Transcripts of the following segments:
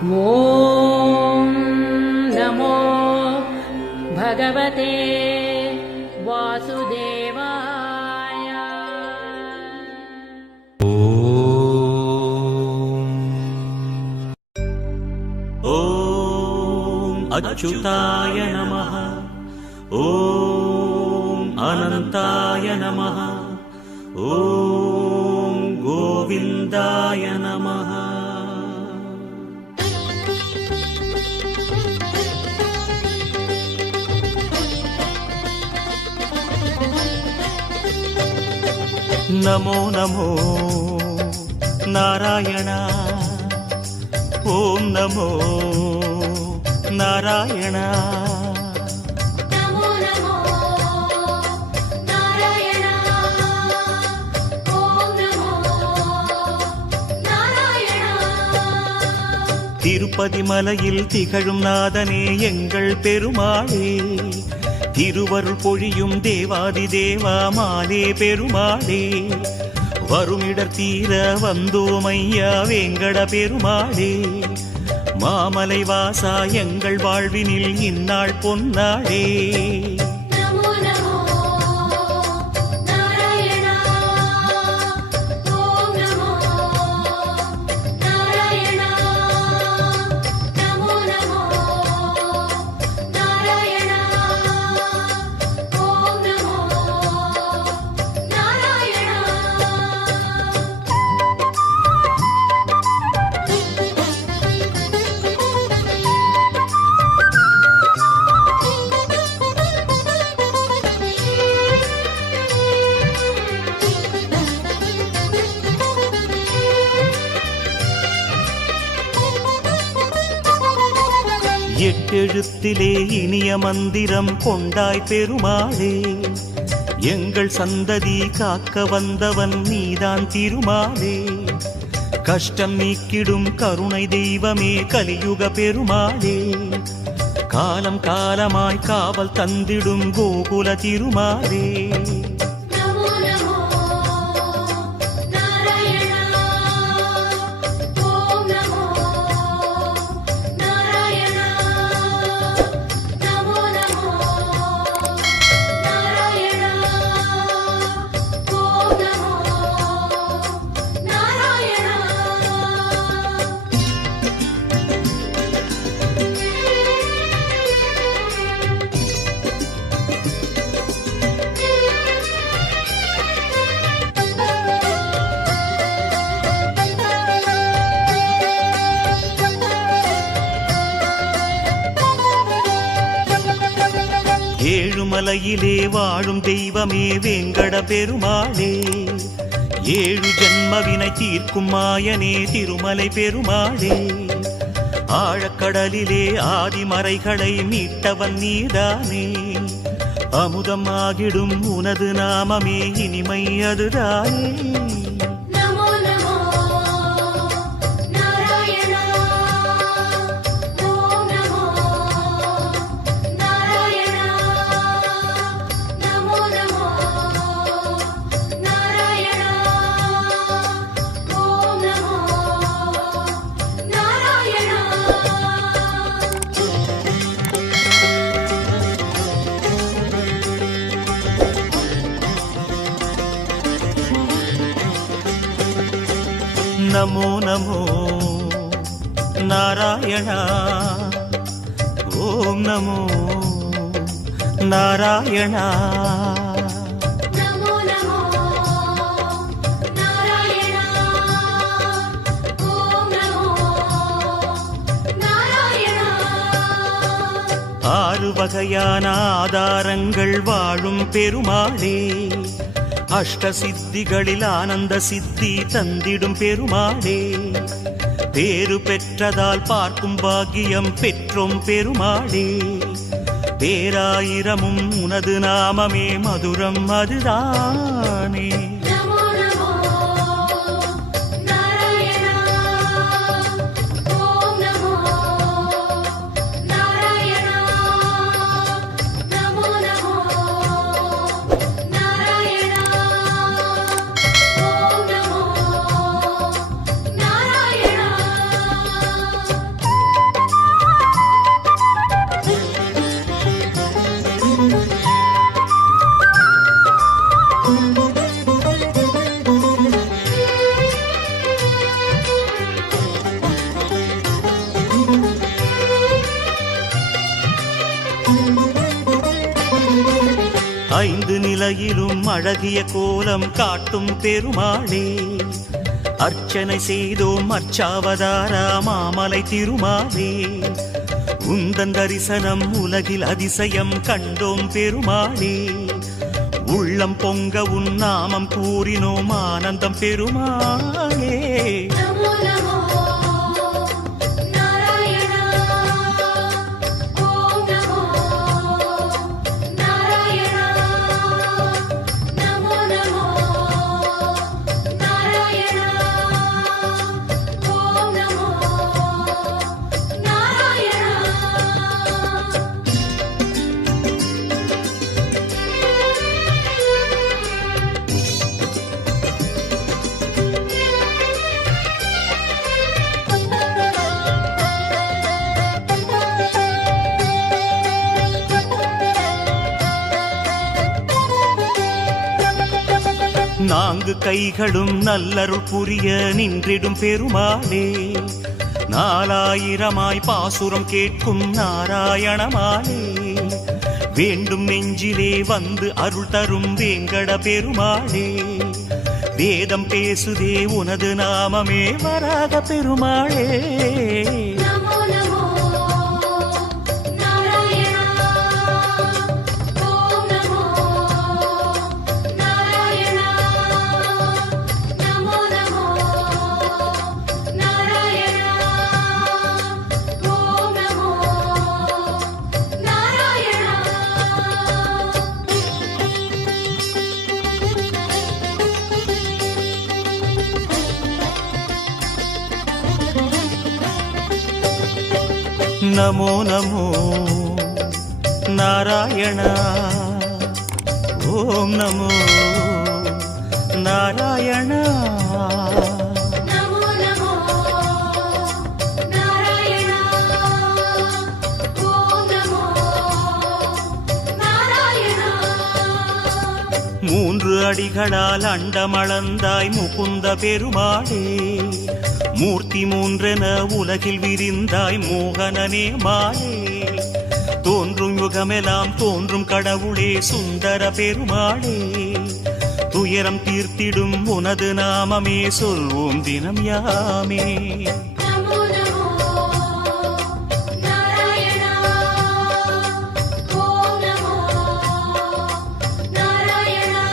ॐ नमो भगवते वासुदेवाय। ॐ अच्युताय नमः। ॐ अनन्ताय नमः। ॐ गोविन्दाय नमः। नमो नमो नारायण। ॐ नमो नारायण। नमो नमो नारायण। ॐ नमो नारायण। திருப்பதி மலையில் திகழும் நாதனே எங்கள் பெருமாளே, திருவருள் பொழியும் தேவாதி தேவா மாலே பெருமாளே, வருமிடர் தீர வந்தோமையா வேங்கட பெருமாளே, மாமலை வாசா எங்கள் வாழ்வினில் இந்நாள் பொன்னாளே. नमो नमो नारायण। ॐ नमो नारायण। नमो नमो नारायण। ॐ नमो नारायण। எட்டெழுத்திலே இனிய மந்திரம் கொண்டாய் பெருமாளே, எங்கள் சந்ததி காக்க வந்தவன் நீதான் திருமாலே, கஷ்டம் நீக்கிடும் கருணை தெய்வமே கலியுக பெருமாளே, காலம் காலமாய் காவல் தந்திடும் கோகுல திருமாலே. नमो नमो नारायण। ॐ नमो नारायण। नमो नमो नारायण। ॐ नमो नारायण। ஏழுமலையிலே வாழும் தெய்வமே வேங்கட பெருமாளே, ஏழு ஜன்மவினை தீர்க்கும் மாயனே திருமலை பெருமாளே, ஆழக்கடலிலே ஆதிமறைகளை மீட்டவன் நீதானே, அமுதம் ஆகிடும் உனது நாமமே இனிமை அதுதானே. नमो नमो नारायण। ॐ नमो नारायण। नमो नमो नारायण। ॐ नमो नारायण। नमो नमो नारायण। ॐ नमो नारायण। नमो नमो नारायण। ॐ नमो नारायण। ஆறு வகையான ஆதாரங்கள் வாழும் பெருமாளே, அஷ்ட சித்திகளில் ஆனந்த சித்தி தந்திடும் பெருமாளே, பேரு பெற்றதால் பார்க்கும் பாக்கியம் பெற்றோம் பெருமாளே, பேராயிரமும் உனது நாமமே மதுரம் அதுதானே. नमो नमो नारायण। ॐ नमो नारायण। नमो नमो नारायण। ॐ नमो नारायण। ஐந்து நிலையிலும் அழகிய கோலம் காட்டும் பெருமாளே அர்ச்சனை செய்தோம் அர்ச்சாவதாரா மாமலை திருமாலே உந்தன் தரிசனம் உலகில் அதிசயம் கண்டோம் பெருமாளே உள்ளம் பொங்க உன் நாமம் கூறினோம் ஆனந்தம் பெருமாளே நமோ நமோ நாராயணா ஓம் நமோ நாராயணா நமோ நமோ நாராயணா ஓம் நமோ நாராயணா நான்கு கைகளும் நல்லருள் புரிய நின்றிடும் பெருமாளே நாலாயிரமாய் பாசுரம் கேட்கும் நாராயணமாலே வேண்டும் நெஞ்சிலே வந்து அருள் தரும் வேங்கட பெருமாளே வேதம் பேசுதே உனது நாமமே வராக பெருமாளே நமோ நமோ நாராயணா ஓம் நமோ நாராயணா நமோ நமோ நாராயணா ஓம் நமோ நாராயணா நமோ நமோ நாராயண ஓம் நமோ நாராயண நமோ நமோ நாராயணா ஓம் நமோ நாராயணா மூன்று அடிகளால் அண்டமளந்தாய் முகுந்த பெருமாளே மூர்த்தி மூன்றென உலகில் விரிந்தாய் மோகனனே மாலே தோன்றும் யுகமெல்லாம் தோன்றும் கடவுளே சுந்தர பெருமாளே துயரம் தீர்த்திடும் உனது நாமமே சொல்வோம் தினம் யாமே நமோ நமோ நாராயணா ஓம் நமோ நாராயணா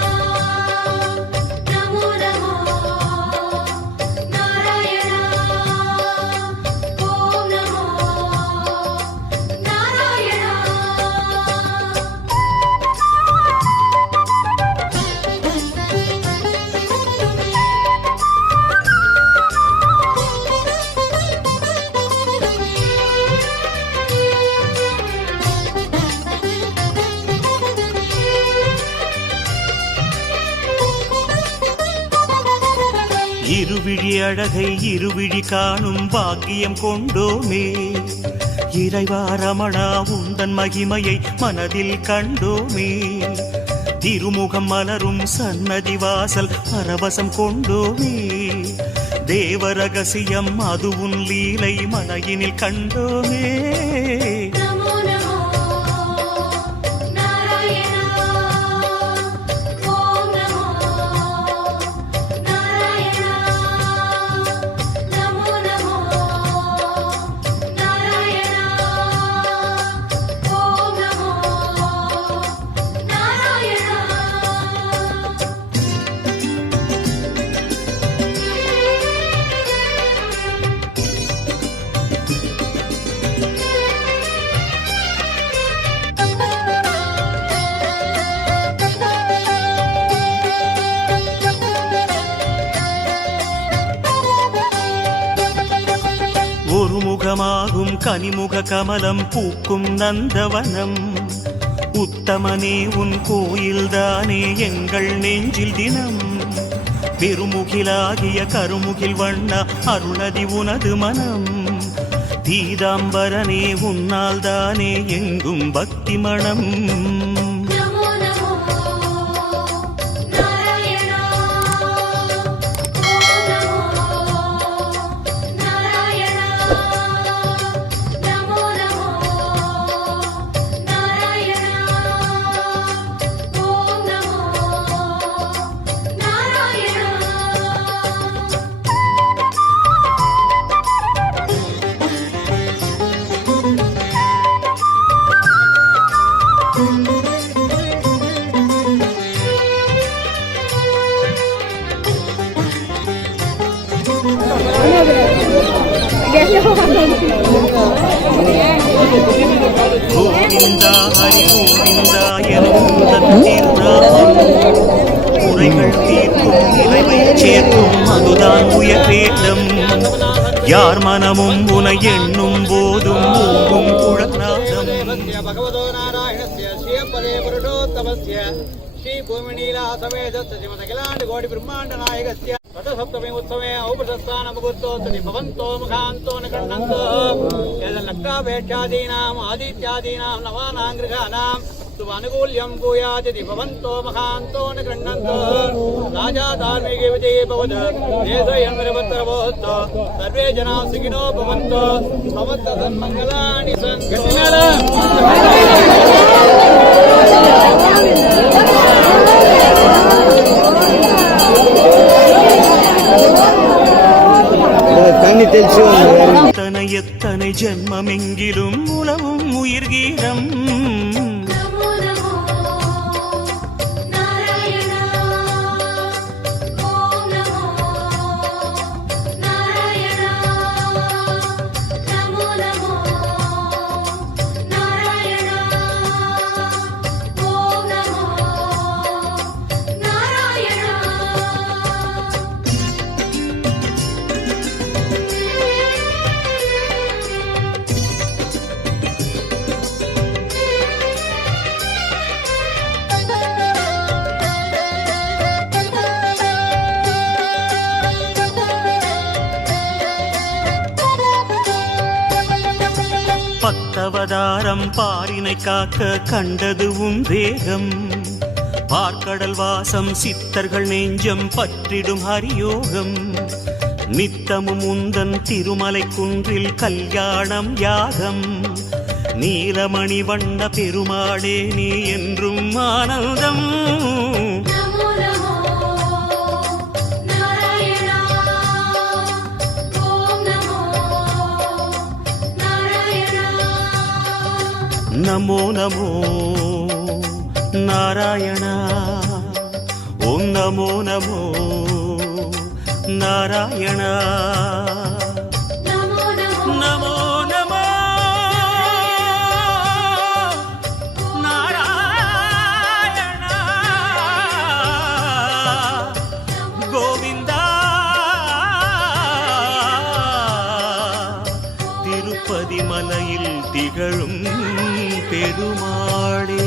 நமோ நமோ நாராயணா ஓம் நமோ நாராயணா இருவிழி அழகை இருவிழி காணும் பாக்கியம் கொண்டோமே இறைவா ரமணா உந்தன் மகிமையை மனதில் கண்டோமே திருமுகம் மலரும் சன்னதி வாசல் பரவசம் கொண்டோமே தேவ ரகசியம் அது உன் லீலை மலையினில் கண்டோமே நமோ நமோ நாராயணா ஓம் நமோ நாராயணா நமோ நமோ நாராயணா ஓம் நமோ நாராயணா ஒரு முகமாகும் கனிமுக கமலம் பூக்கும் நந்தவனம் உத்தமனே உன் கோயில்தானே எங்கள் நெஞ்சில் தினம் பெருமுகிலாகிய கருமுகில் வண்ண அருணதி உனது மனம் பீதாம்பரனே உன்னால் தானே எங்கும் பக்தி மணம் நமோ நமோ நாராயணா ஓம் நமோ நாராயணா நமோ நமோ நாராயணா ஓம் கோவிந்தா ஹரி கோவிந்தா எனும் தீர்நாமம் குறைகள் தீர்க்கும் நிறைவை சேர்க்கும் அதுதான் உயர்வேடம் யார் மனமும் உனை எண்ணும் போதும் ஓங்கும் குழநாதம் भगवतो नारायणस्य श्रीपदे पुरुषोत्तमस्य श्रीभूमिनीला समेतस्य श्रीमदखिलाण्डकोटि ब्रह्माण्डनायकस्य रथसप्तमी उत्सवे औपृषस्थानमुहूर्तोत्सति भवन्तो मुखान्तो न गृह्णन्तो यदलक्ष्यापेक्षादीनाम् आदित्यादीनां नवानां गृहाणां शुभानुकूल्यं भूयादिति भवन्तो महान्तो न गृह्णन्तो राजा धार्मिके विजये भवतु देशयन्मरवत्तरवोऽस्तु सर्वे जनाः सुखिनो भवन्तु भवन्तन्मङ्गलानि सन्तु எத்தனை எத்தனை ஜென்மமெங்கிலும் உலவும் உயிர்கீரம் नमो नमो नारायण ॐ नमो नारायण नमो नमो नारायण ॐ नमो नारायण பத்தவதாரம் பாரினை காக்க கண்டதுவும் வேகம் பார்க்கடல் வாசம் சித்தர்கள் நெஞ்சம் பற்றிடும் ஹரியோகம் நித்தமும் உந்தன் திருமலை குன்றில் கல்யாணம் யாகம் நீலமணி வண்ண பெருமாளே நீ என்றும் ஆனந்தம் नमो नमो नारायण ॐ नमो नारायण நமோ நமோ நாராயணா ஓம் நமோ நமோ நாராயணா नमो नमो நமோ நமோ நாராயணா கோவிந்தா திருப்பதி மலையில் திகழும் பெருமாளே